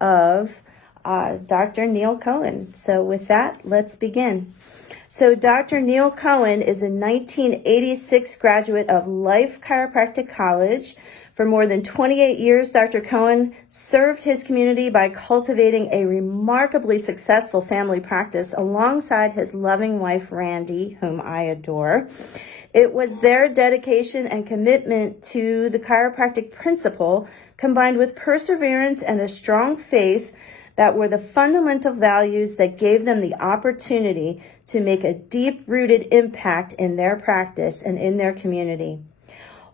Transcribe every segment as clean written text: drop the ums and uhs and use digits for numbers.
of Dr. Neil Cohen. So with that, let's begin. So Dr. Neil Cohen is a 1986 graduate of Life Chiropractic College. For more than 28 years, Dr. Cohen served his community by cultivating a remarkably successful family practice alongside his loving wife, Randy, whom I adore. It was their dedication and commitment to the chiropractic principle, combined with perseverance and a strong faith, that were the fundamental values that gave them the opportunity to make a deep-rooted impact in their practice and in their community.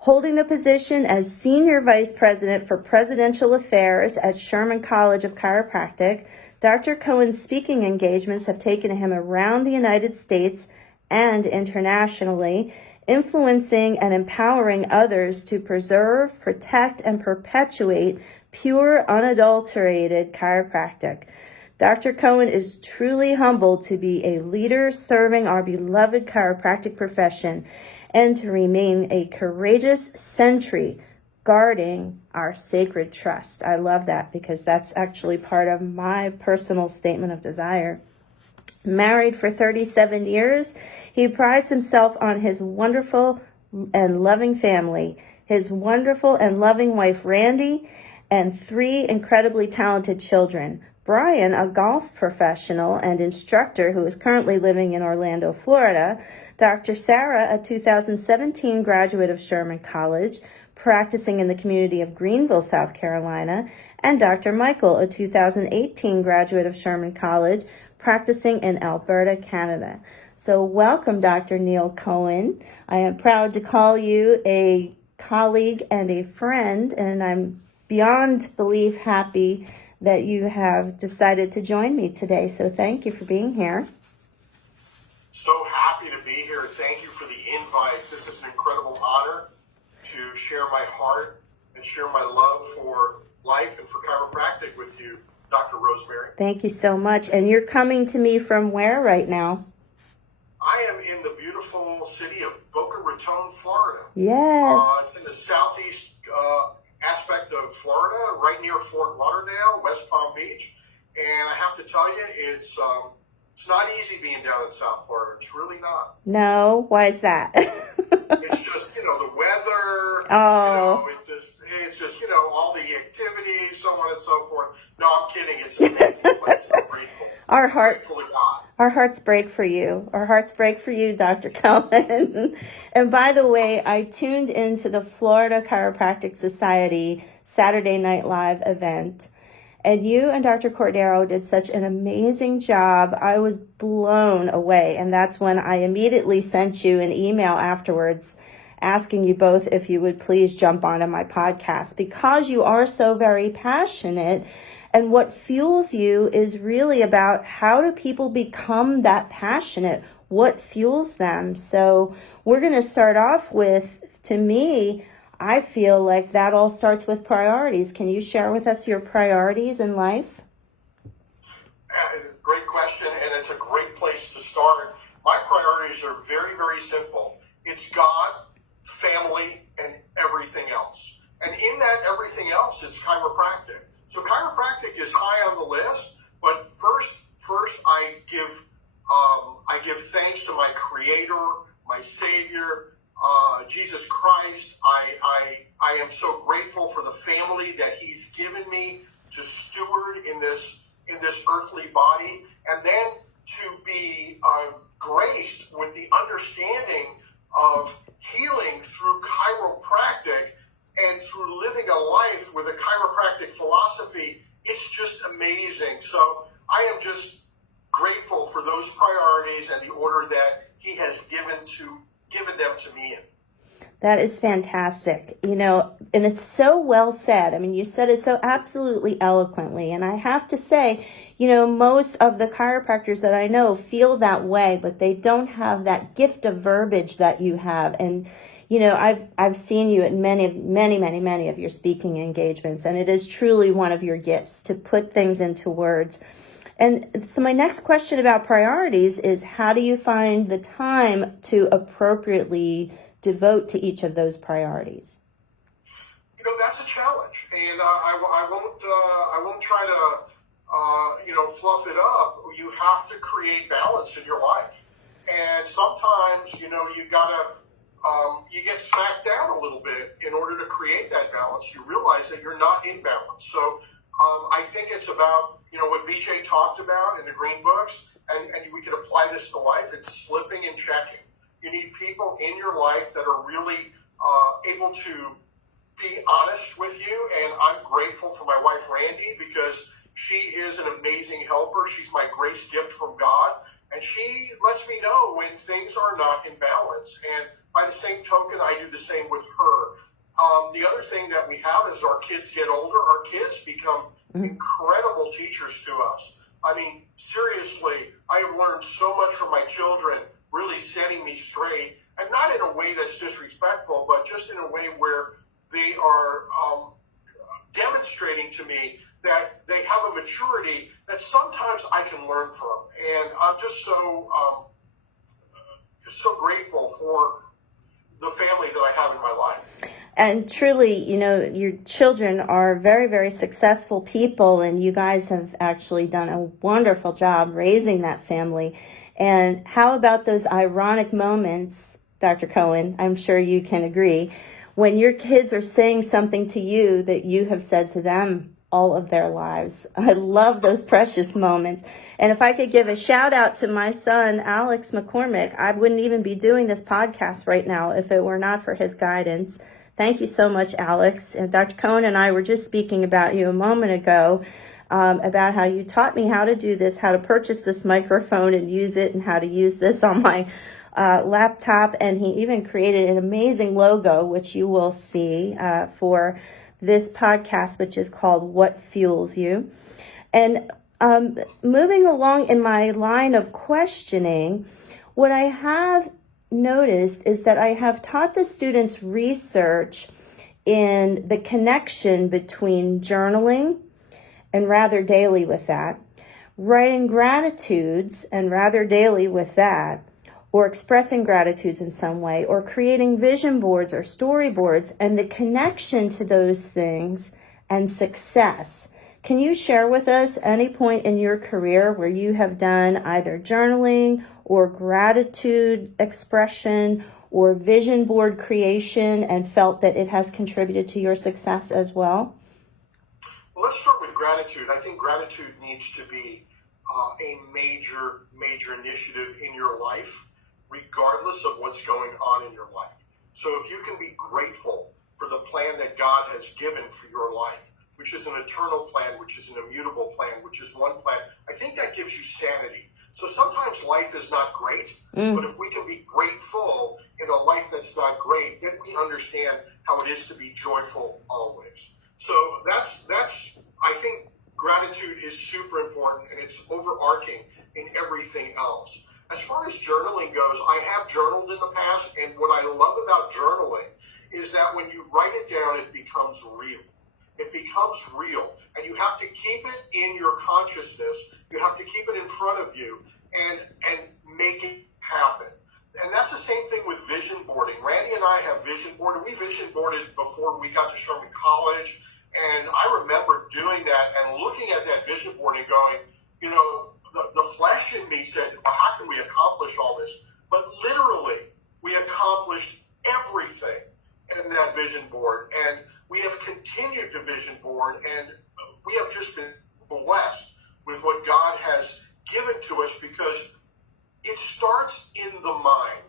Holding the position as Senior Vice President for Presidential Affairs at Sherman College of Chiropractic, Dr. Cohen's speaking engagements have taken him around the United States and internationally, influencing and empowering others to preserve, protect, and perpetuate pure, unadulterated chiropractic. Dr. Cohen is truly humbled to be a leader serving our beloved chiropractic profession and to remain a courageous sentry guarding our sacred trust. I love that because that's actually part of my personal statement of desire. Married for 37 years, he prides himself on his wonderful and loving family, his wonderful and loving wife, Randy, and 3 incredibly talented children. Brian, a golf professional and instructor who is currently living in Orlando, Florida. Dr. Sarah, a 2017 graduate of Sherman College, practicing in the community of Greenville, South Carolina. And Dr. Michael, a 2018 graduate of Sherman College, practicing in Alberta, Canada. So welcome, Dr. Neil Cohen. I am proud to call you a colleague and a friend, and I'm beyond belief happy that you have decided to join me today. So thank you for being here. So happy to be here. Thank you for the invite. This is an incredible honor to share my heart and share my love for life and for chiropractic with you, Dr. Rosemary. Thank you so much. And you're coming to me from where right now? I am in the beautiful city of Boca Raton, Florida. Yes. It's in the southeast aspect of Florida, right near Fort Lauderdale, West Palm Beach. And I have to tell you, it's not easy being down in South Florida. It's really not. No, why is that? It's just, the weather. Oh. It's just, all the activities, so on and so forth. No, I'm kidding. It's an amazing place. I'm grateful. Grateful to God. Our hearts break for you. Our hearts break for you, Dr. Cohen. And by the way, I tuned into the Florida Chiropractic Society Saturday Night Live event. And you and Dr. Cordero did such an amazing job. I was blown away. And that's when I immediately sent you an email afterwards asking you both if you would please jump onto my podcast, because you are so very passionate. And what fuels you is really about how do people become that passionate? What fuels them? So we're going to start off with, to me, I feel like that all starts with priorities. Can you share with us your priorities in life? Great question, and it's a great place to start. My priorities are very, very simple. It's God, family, and everything else. And in that everything else, it's chiropractic. So chiropractic is high on the list, but first I give thanks to my Creator, my Savior, Jesus Christ. I am so grateful for the family that He's given me to steward in this earthly body, and then to be graced with the understanding of healing through chiropractic and through living a life with a chiropractic philosophy. It's just amazing. So I am just grateful for those priorities and the order that He has given them to me in. That is fantastic. And it's so well said. I mean, you said it so absolutely eloquently. And I have to say, most of the chiropractors that I know feel that way, but they don't have that gift of verbiage that you have. And, I've seen you at many of your speaking engagements, and it is truly one of your gifts to put things into words. And so my next question about priorities is, how do you find the time to appropriately devote to each of those priorities? that's a challenge, and I won't try to fluff it up. You have to create balance in your life, and sometimes you gotta you get smacked down a little bit in order to create that balance. You realize that you're not in balance. So I think it's about what BJ talked about in the green books, and we can apply this to life. It's slipping and checking. You need people in your life that are really able to be honest with you, and I'm grateful for my wife Randy because she is an amazing helper. She's my grace gift from God, and she lets me know when things are not in balance. And by the same token, I do the same with her. The other thing that we have is our kids get older. Our kids become incredible teachers to us. I mean, seriously, I have learned so much from my children, really setting me straight, and not in a way that's disrespectful, but just in a way where they are demonstrating to me that they have a maturity that sometimes I can learn from. And I'm just so grateful for the family that I have in my life. And truly, your children are very, very successful people, and you guys have actually done a wonderful job raising that family. And how about those ironic moments, Dr. Cohen, I'm sure you can agree, when your kids are saying something to you that you have said to them all of their lives. I love those precious moments. And if I could give a shout out to my son, Alex McCormick, I wouldn't even be doing this podcast right now if it were not for his guidance. Thank you so much, Alex. And Dr. Cohen and I were just speaking about you a moment ago, about how you taught me how to do this, how to purchase this microphone and use it, and how to use this on my laptop. And he even created an amazing logo, which you will see for this podcast, which is called What Fuels You. And moving along in my line of questioning, what I have noticed is that I have taught the students research in the connection between journaling and rather daily with that, writing gratitudes and rather daily with that, or expressing gratitudes in some way, or creating vision boards or storyboards, and the connection to those things and success. Can you share with us any point in your career where you have done either journaling or gratitude expression or vision board creation and felt that it has contributed to your success as well? Well, let's start with gratitude. I think gratitude needs to be a major initiative in your life, regardless of what's going on in your life. So if you can be grateful for the plan that God has given for your life, which is an eternal plan, which is an immutable plan, which is one plan, I think that gives you sanity. So sometimes life is not great, but if we can be grateful in a life that's not great, then we understand how it is to be joyful always. So that's I think gratitude is super important, and it's overarching in everything else. As far as journaling goes, I have journaled in the past, and what I love about journaling is that when you write it down, it becomes real. It becomes real, and you have to keep it in your consciousness. You have to keep it in front of you and make it happen. And that's the same thing with vision boarding. Randy and I have vision boarded. We vision boarded before we got to Sherman College, and I remember doing that and looking at that vision board and going, the flesh in me said, how can we accomplish all this? But literally, we accomplished everything in that vision board, and we have continued to vision board, and we have just been blessed with what God has given to us, because it starts in the mind.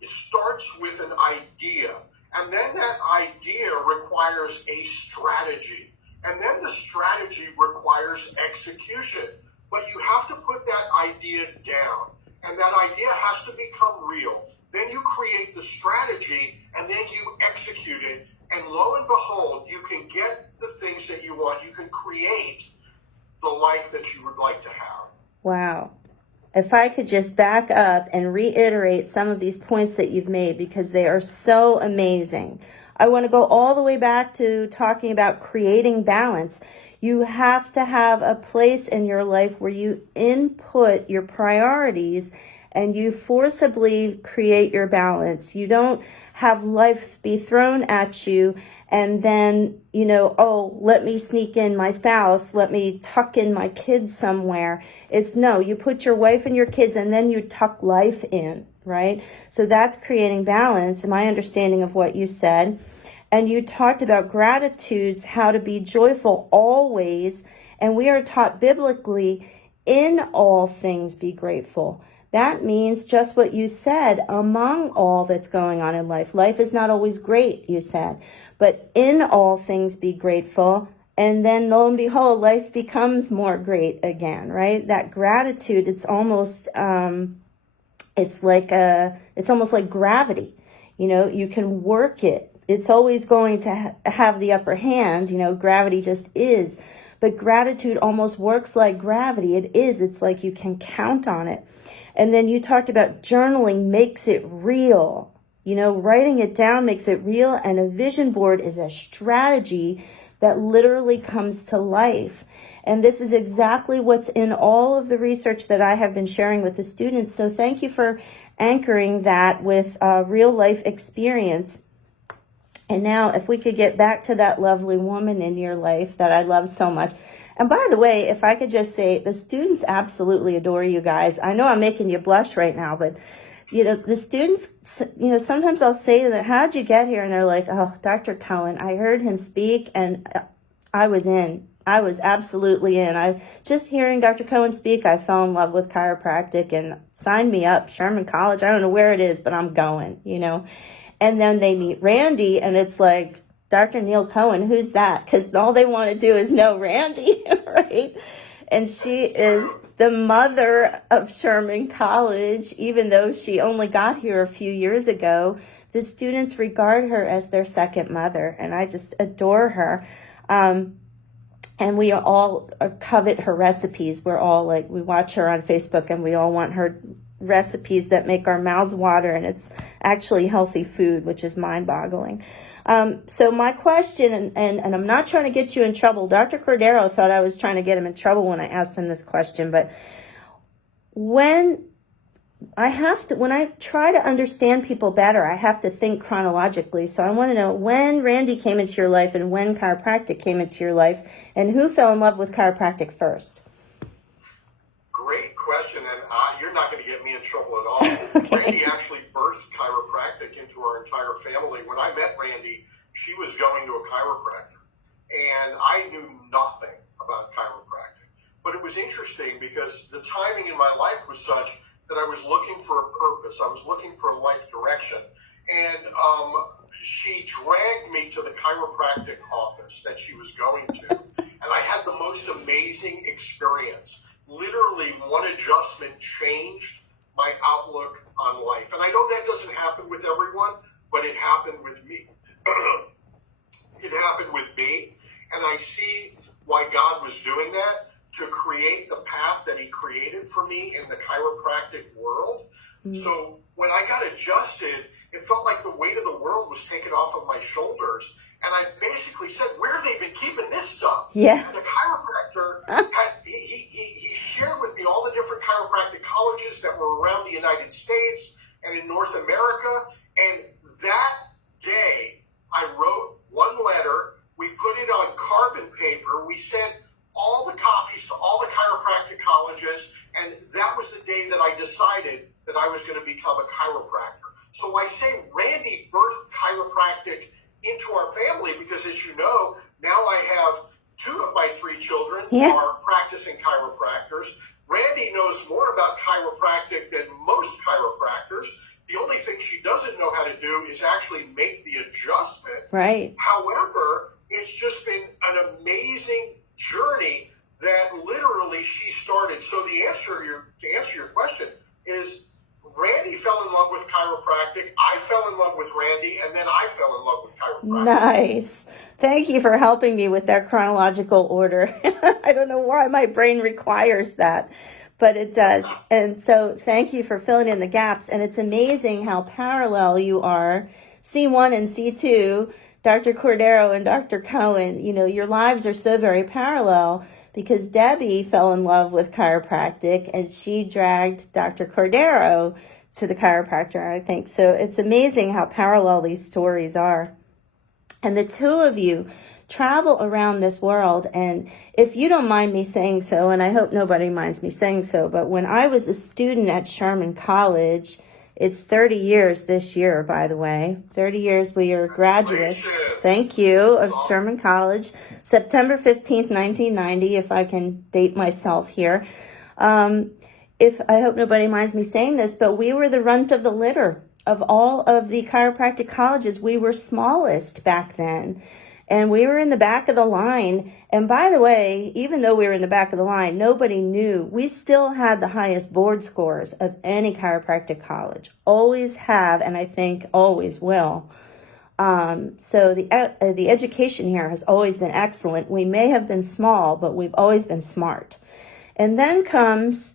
It starts with an idea, and then that idea requires a strategy, and then the strategy requires execution. But you have to put that idea down, and that idea has to become real. Then you create the strategy, and then you execute it, and lo and behold, you can get the things that you want. You can create the life that you would like to have. Wow. If I could just back up and reiterate some of these points that you've made, because they are so amazing. I want to go all the way back to talking about creating balance. You have to have a place in your life where you input your priorities and you forcibly create your balance. You don't have life be thrown at you And then, oh, let me sneak in my spouse, let me tuck in my kids somewhere. It's no, you put your wife and your kids and then you tuck life in, right? So that's creating balance, my understanding of what you said. And you talked about gratitudes, how to be joyful always. And we are taught biblically, in all things be grateful. That means just what you said, among all that's going on in life. Life is not always great, you said. But in all things be grateful, and then lo and behold, life becomes more great again, right? That gratitude, it's almost, it's almost like gravity. You can work it. It's always going to have the upper hand. Gravity just is. But gratitude almost works like gravity. It is. It's like you can count on it. And then you talked about journaling makes it real. Writing it down makes it real, and a vision board is a strategy that literally comes to life. And this is exactly what's in all of the research that I have been sharing with the students. So thank you for anchoring that with real life experience. And now if we could get back to that lovely woman in your life that I love so much. And by the way, if I could just say, the students absolutely adore you guys. I know I'm making you blush right now, but the students, sometimes I'll say to them, how'd you get here? And they're like, oh, Dr. Cohen, I heard him speak and I was in. I was absolutely in. Just hearing Dr. Cohen speak, I fell in love with chiropractic and signed me up. Sherman College, I don't know where it is, but I'm going, And then they meet Randy and it's like, Dr. Neil Cohen, who's that? Because all they want to do is know Randy, right? And she is the mother of Sherman College, even though she only got here a few years ago. The students regard her as their second mother, and I just adore her. And we all covet her recipes. We're all like, we watch her on Facebook, and we all want her recipes that make our mouths water, and it's actually healthy food, which is mind-boggling. So my question, and I'm not trying to get you in trouble. Dr. Cordero thought I was trying to get him in trouble when I asked him this question, but when I try to understand people better, I have to think chronologically. So I want to know when Randy came into your life and when chiropractic came into your life, and who fell in love with chiropractic first? Great question, and you're not going to get me in trouble at all. Okay. Randy actually birthed chiropractic into our entire family. When I met Randy, she was going to a chiropractor, and I knew nothing about chiropractic. But it was interesting because the timing in my life was such that I was looking for a purpose. I was looking for a life direction. And she dragged me to the chiropractic office that she was going to. And I had the most amazing experience. Literally, one adjustment changed my outlook on life. And I know that doesn't happen with everyone, but it happened with me. It happened with me. And I see why God was doing that, to create the path that he created for me in the chiropractic world. Mm-hmm. So when I got adjusted, it felt like the weight of the world was taken off of my shoulders. And I basically said, where have they been keeping this stuff? Yeah. And the chiropractor, he shared with me all the different chiropractic colleges that were around the United States and in North America. And that day, I wrote one letter. We put it on carbon paper. We sent all the copies to all the chiropractic colleges, and that was the day that I decided that I was going to become a chiropractor. So I say Randy birthed chiropractic into our family because, as you know, now I have 2 of my 3 children are practicing chiropractors. Randy knows more about chiropractic than most chiropractors. The only thing she doesn't know how to do is actually make the adjustment. Right. However, it's just been an amazing journey that literally she started. So to answer your question is, Randy fell in love with chiropractic. I fell in love with Randy, and then I fell in love with chiropractic. Nice. Thank you for helping me with that chronological order. I don't know why my brain requires that, but it does. And so thank you for filling in the gaps. And it's amazing how parallel you are, C1 and C2, Dr. Cordero and Dr. Cohen. Your lives are so very parallel because Debbie fell in love with chiropractic and she dragged Dr. Cordero to the chiropractor, I think. So it's amazing how parallel these stories are. And the two of you travel around this world. And if you don't mind me saying so, and I hope nobody minds me saying so, but when I was a student at Sherman College, it's 30 years this year, by the way. 30 years we are graduates. Thank you, of Sherman College. September 15th, 1990, if I can date myself here. I hope nobody minds me saying this, but we were the runt of the litter. Of all of the chiropractic colleges, we were smallest back then. And we were in the back of the line. And by the way, even though we were in the back of the line, nobody knew. We still had the highest board scores of any chiropractic college. Always have, and I think always will. So the education here has always been excellent. We may have been small, but we've always been smart. And then comes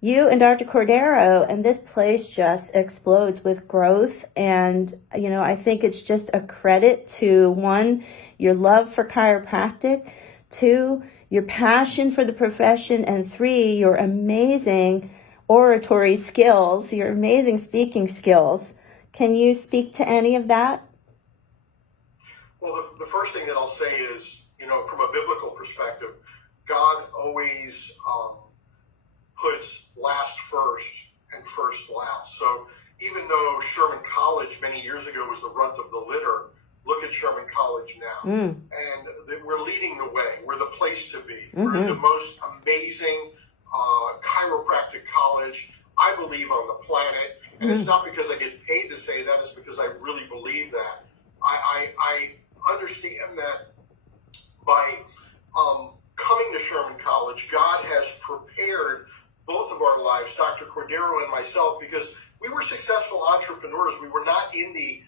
you and Dr. Cordero, and this place just explodes with growth. And, I think it's just a credit to, one, your love for chiropractic, two, your passion for the profession, and three, your amazing oratory skills, your amazing speaking skills. Can you speak to any of that? Well, the first thing that I'll say is, from a biblical perspective, God always puts last first and first last. So even though Sherman College many years ago was the runt of the litter, look at Sherman College now. And we're leading the way. We're the place to be. We're the most amazing chiropractic college, I believe, on the planet. And it's not because I get paid to say that. It's because I really believe that. I understand that by coming to Sherman College, God has prepared both of our lives, Dr. Cordero and myself, because we were successful entrepreneurs. We were not in the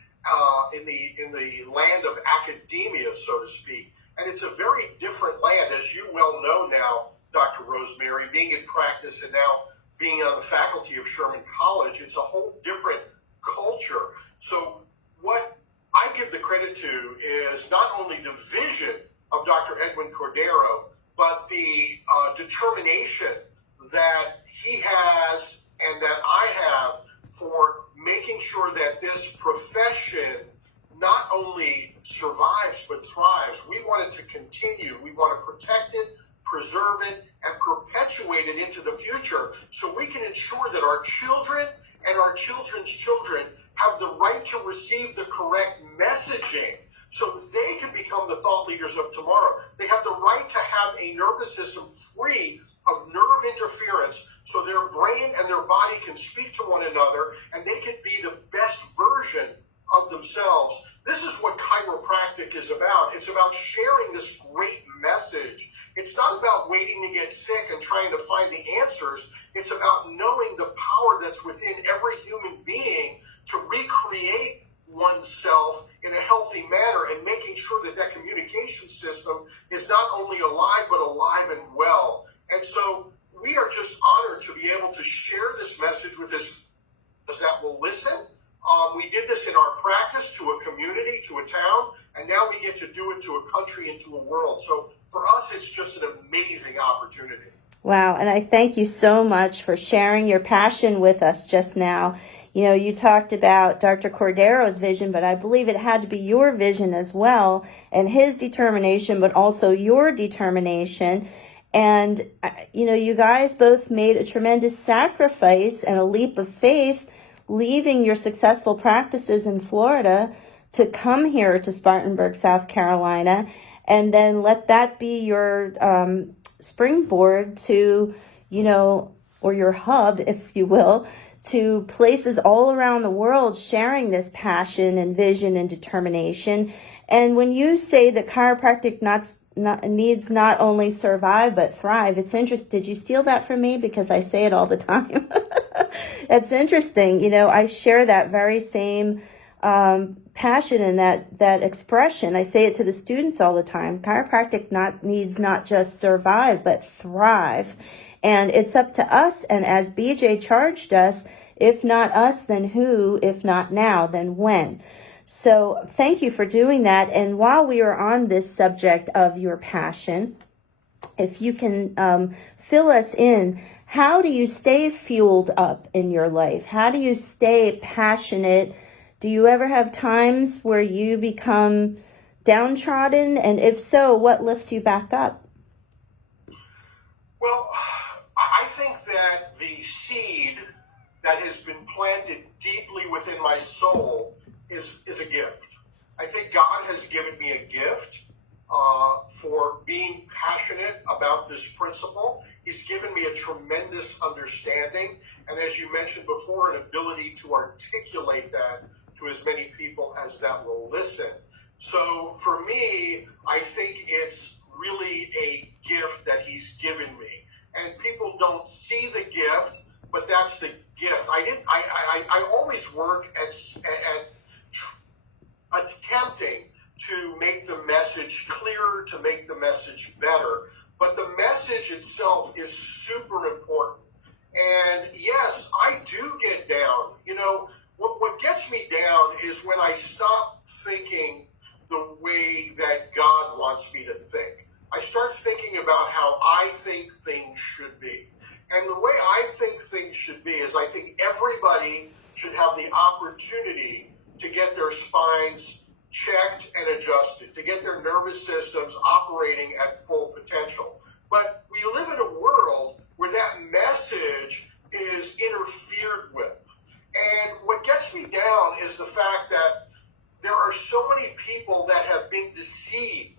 land of academia, so to speak. And it's a very different land, as you well know now, Dr. Rosemary, being in practice and now being on the faculty of Sherman College. It's a whole different culture. So what I give the credit to is not only the vision of Dr. Edwin Cordero, but the determination that he has and that I have for making sure that this profession not only survives but thrives. We want it to continue. We want to protect it, preserve it, and perpetuate it into the future so we can ensure that our children and our children's children have the right to receive the correct messaging so they can become the thought leaders of tomorrow. They have the right to have a nervous system free of nerve interference so their brain and their body can speak to one another and they can be the best version of themselves. This is what chiropractic is about. It's about sharing this great message. It's not about waiting to get sick and trying to find the answers. It's about knowing the power that's within every human being to recreate oneself in a healthy manner and making sure that that communication system is not only alive but alive and well. And so we are just honored to be able to share this message with those that will listen. We did this in our practice to a community, to a town, and now we get to do it to a country and to a world. So for us, it's just an amazing opportunity. Wow, and I thank you so much for sharing your passion with us just now. You talked about Dr. Cordero's vision, but I believe it had to be your vision as well, and his determination, but also your determination. And, you guys both made a tremendous sacrifice and a leap of faith, leaving your successful practices in Florida to come here to Spartanburg, South Carolina, and then let that be your springboard to, or your hub, if you will, to places all around the world sharing this passion and vision and determination. And when you say that chiropractic needs not only survive but thrive, it's interesting. Did you steal that from me? Because I say it all the time. It's interesting. I share that very same passion and that expression. I say it to the students all the time. Chiropractic needs not just survive but thrive. And it's up to us. And as BJ charged us, if not us, then who? If not now, then when? So thank you for doing that. And while we are on this subject of your passion, if you can fill us in, how do you stay fueled up in your life? How do you stay passionate? Do you ever have times where you become downtrodden? And if so, what lifts you back up? Well, I think that the seed that has been planted deeply within my soul is a gift. I think God has given me a gift for being passionate about this principle. He's given me a tremendous understanding, and as you mentioned before, an ability to articulate that to as many people as that will listen. So for me, I think it's really a gift that he's given me. And people don't see the gift, but that's the gift. I always work at attempting to make the message clearer, to make the message better. But the message itself is super important. And yes, I do get down. You know, what gets me down is when I stop thinking the way that God wants me to think. I start thinking about how I think things should be. And the way I think things should be is I think everybody should have the opportunity to get their spines checked and adjusted, to get their nervous systems operating at full potential. But we live in a world where that message is interfered with. And what gets me down is the fact that there are so many people that have been deceived.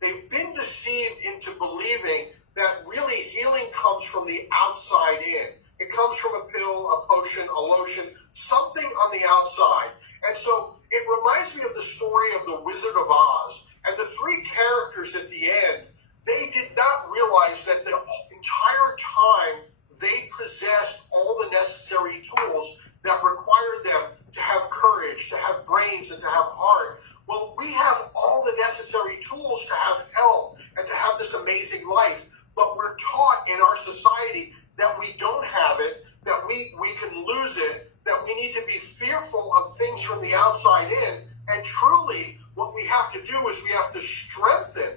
They've been deceived into believing that really healing comes from the outside in. It comes from a pill, a potion, a lotion, something on the outside. And so it reminds me of the story of the Wizard of Oz. And the three characters at the end, they did not realize that the entire time they possessed all the necessary tools that required them to have courage, to have brains, and to have heart. Well, we have all the necessary tools to have health and to have this amazing life, but we're taught in our society that we don't have it, that we can lose it, that we need to be fearful of things from the outside in, and truly what we have to do is we have to strengthen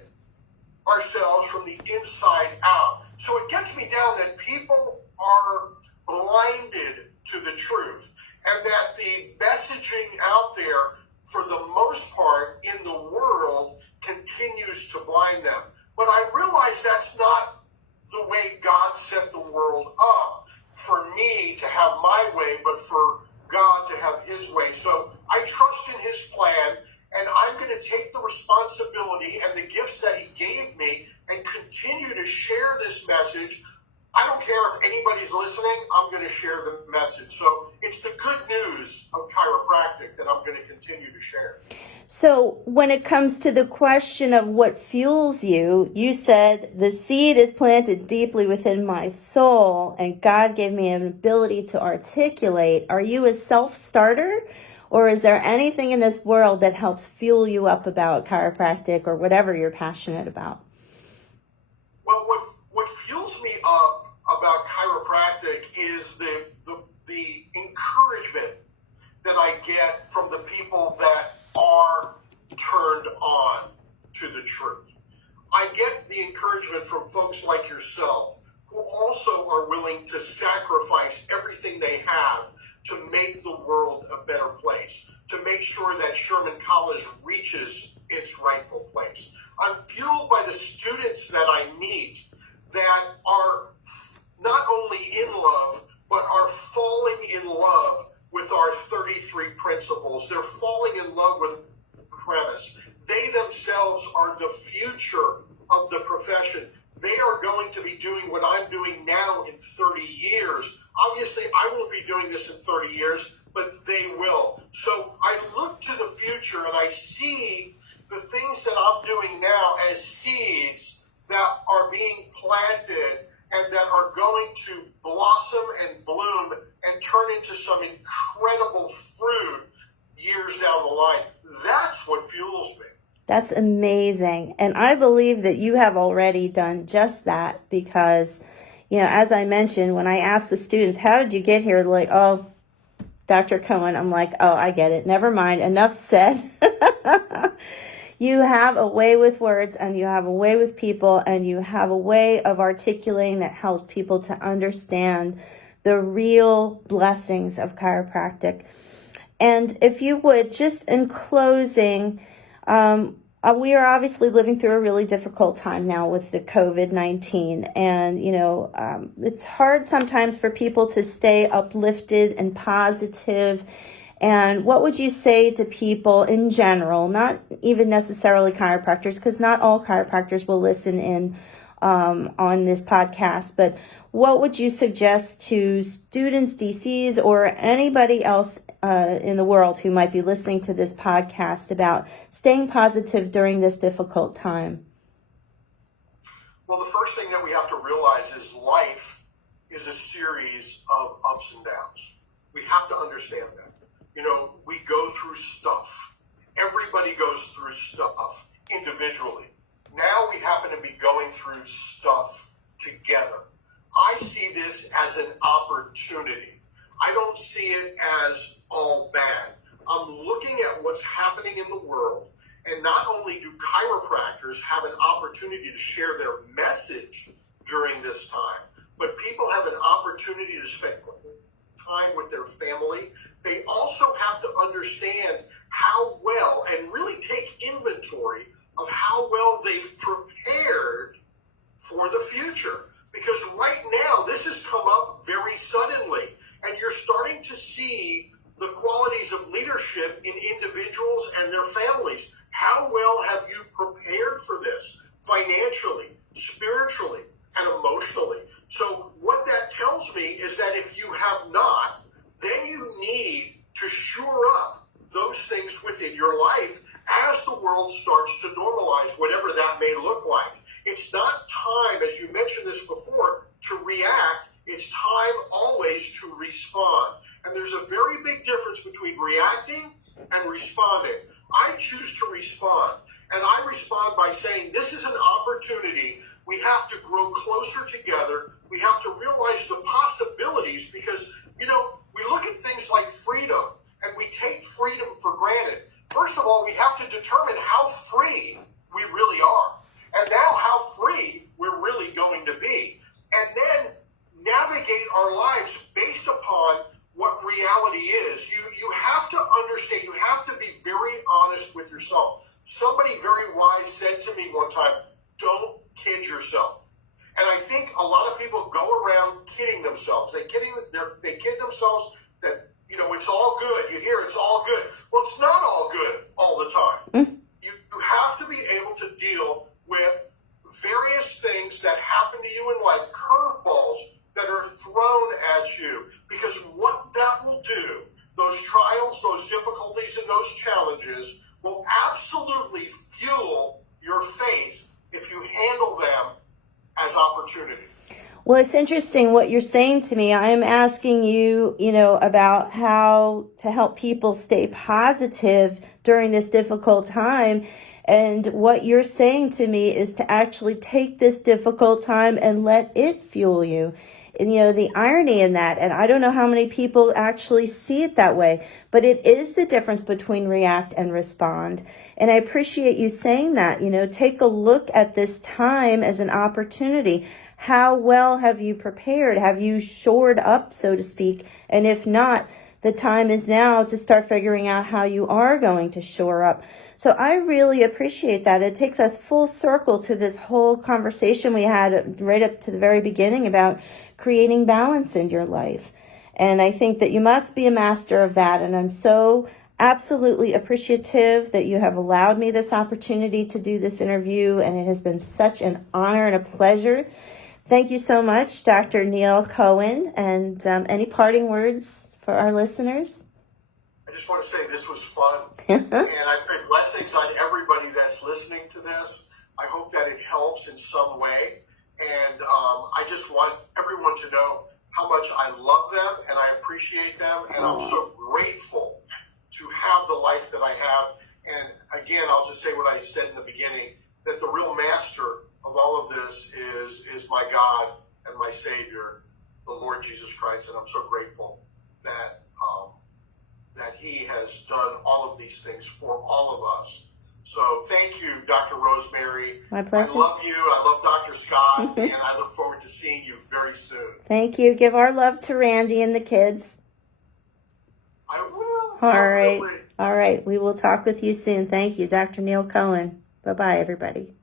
ourselves from the inside out. So it gets me down that people are blinded to the truth, and that the messaging out there, for the most part in the world, continues to blind them. But I realize that's not the way God set the world up for me to have my way, but for God to have his way. So I trust in his plan, and I'm going to take the responsibility and the gifts that he gave me and continue to share this message. I don't care if anybody's listening, I'm going to share the message. So it's the good news of chiropractic that I'm going to continue to share. So when it comes to the question of what fuels you, you said the seed is planted deeply within my soul and God gave me an ability to articulate. Are you a self-starter, or is there anything in this world that helps fuel you up about chiropractic or whatever you're passionate about? Well, what fuels me up about chiropractic is the encouragement that I get from the people that are turned on to the truth. I get the encouragement from folks like yourself who also are willing to sacrifice everything they have to make the world a better place, to make sure that Sherman College reaches its rightful place. I'm fueled by the students that I meet that are not only in love, but are falling in love with our 33 principles. They're falling in love with the premise. They themselves are the future of the profession. They are going to be doing what I'm doing now in 30 years. Obviously, I won't be doing this in 30 years, but they will. So I look to the future and I see the things that I'm doing now as seeds that are being planted and that are going to blossom and bloom and turn into some incredible fruit years down the line. That's what fuels me. That's amazing. And I believe that you have already done just that because, you know, as I mentioned, when I asked the students, how did you get here? They're like, oh, Dr. Cohen. I'm like, oh, I get it. Never mind. Enough said. You have a way with words and you have a way with people and you have a way of articulating that helps people to understand the real blessings of chiropractic. And if you would, just in closing, We are obviously living through a really difficult time now with the COVID-19. And, it's hard sometimes for people to stay uplifted and positive. And what would you say to people in general, not even necessarily chiropractors, because not all chiropractors will listen in on this podcast, but what would you suggest to students, DCs, or anybody else in the world who might be listening to this podcast about staying positive during this difficult time? Well, the first thing that we have to realize is life is a series of ups and downs. We have to understand that. We go through stuff. Everybody goes through stuff individually. Now we happen to be going through stuff together. I see this as an opportunity. I don't see it as all bad. I'm looking at what's happening in the world, and not only do chiropractors have an opportunity to share their message during this time, but people have an opportunity to spend time with their family. They also have to understand how well and really take inventory of how well they've prepared for the future. Because right now, this has come up very suddenly, and you're starting to see the qualities of leadership in individuals and their families. How well have you prepared for this financially, spiritually, and emotionally? So what that tells me is that if you have not, then you need to shore up those things within your life as the world starts to normalize, whatever that may look like. It's not time, as you mentioned this before, to react. It's time always to respond. And there's a very big difference between reacting and responding. I choose to respond. And I respond by saying, this is an opportunity. We have to grow closer together. We have to realize the possibilities because, we look at things like freedom and we take freedom for granted. First of all, we have to determine how free we really are. And now how free we're really going to be. And then navigate our lives based upon what reality is. You have to understand, you have to be very honest with yourself. Somebody very wise said to me one time, don't kid yourself. And I think a lot of people go around kidding themselves. They kid themselves that, it's all good. You hear it's all good. Well, it's not all good all the time. You have to be able to deal with various things that happen to you in life, curveballs that are thrown at you, because what that will do, those trials, those difficulties, and those challenges will absolutely fuel your faith if you handle them as opportunity. Well, it's interesting what you're saying to me. I'm asking you, about how to help people stay positive during this difficult time. And what you're saying to me is to actually take this difficult time and let it fuel you. And, the irony in that, and I don't know how many people actually see it that way, but it is the difference between react and respond. And I appreciate you saying that, take a look at this time as an opportunity. How well have you prepared? Have you shored up, so to speak? And if not, the time is now to start figuring out how you are going to shore up. So I really appreciate that. It takes us full circle to this whole conversation we had right up to the very beginning about creating balance in your life. And I think that you must be a master of that. And I'm so absolutely appreciative that you have allowed me this opportunity to do this interview. And it has been such an honor and a pleasure. Thank you so much, Dr. Neil Cohen. And any parting words for our listeners? I just want to say this was fun. And I pray blessings on everybody that's listening to this. I hope that it helps in some way. And I just want everyone to know how much I love them and I appreciate them. And I'm so grateful to have the life that I have. And again, I'll just say what I said in the beginning, that the real master of all of this is my God and my Savior, the Lord Jesus Christ. And I'm so grateful that He has done all of these things for all of us. So thank you, Dr. Rosemary. My pleasure. I love you. I love Dr. Scott. And I look forward to seeing you very soon. Thank you. Give our love to Randy and the kids. I will. All right. All right. We will talk with you soon. Thank you, Dr. Neil Cohen. Bye-bye, everybody.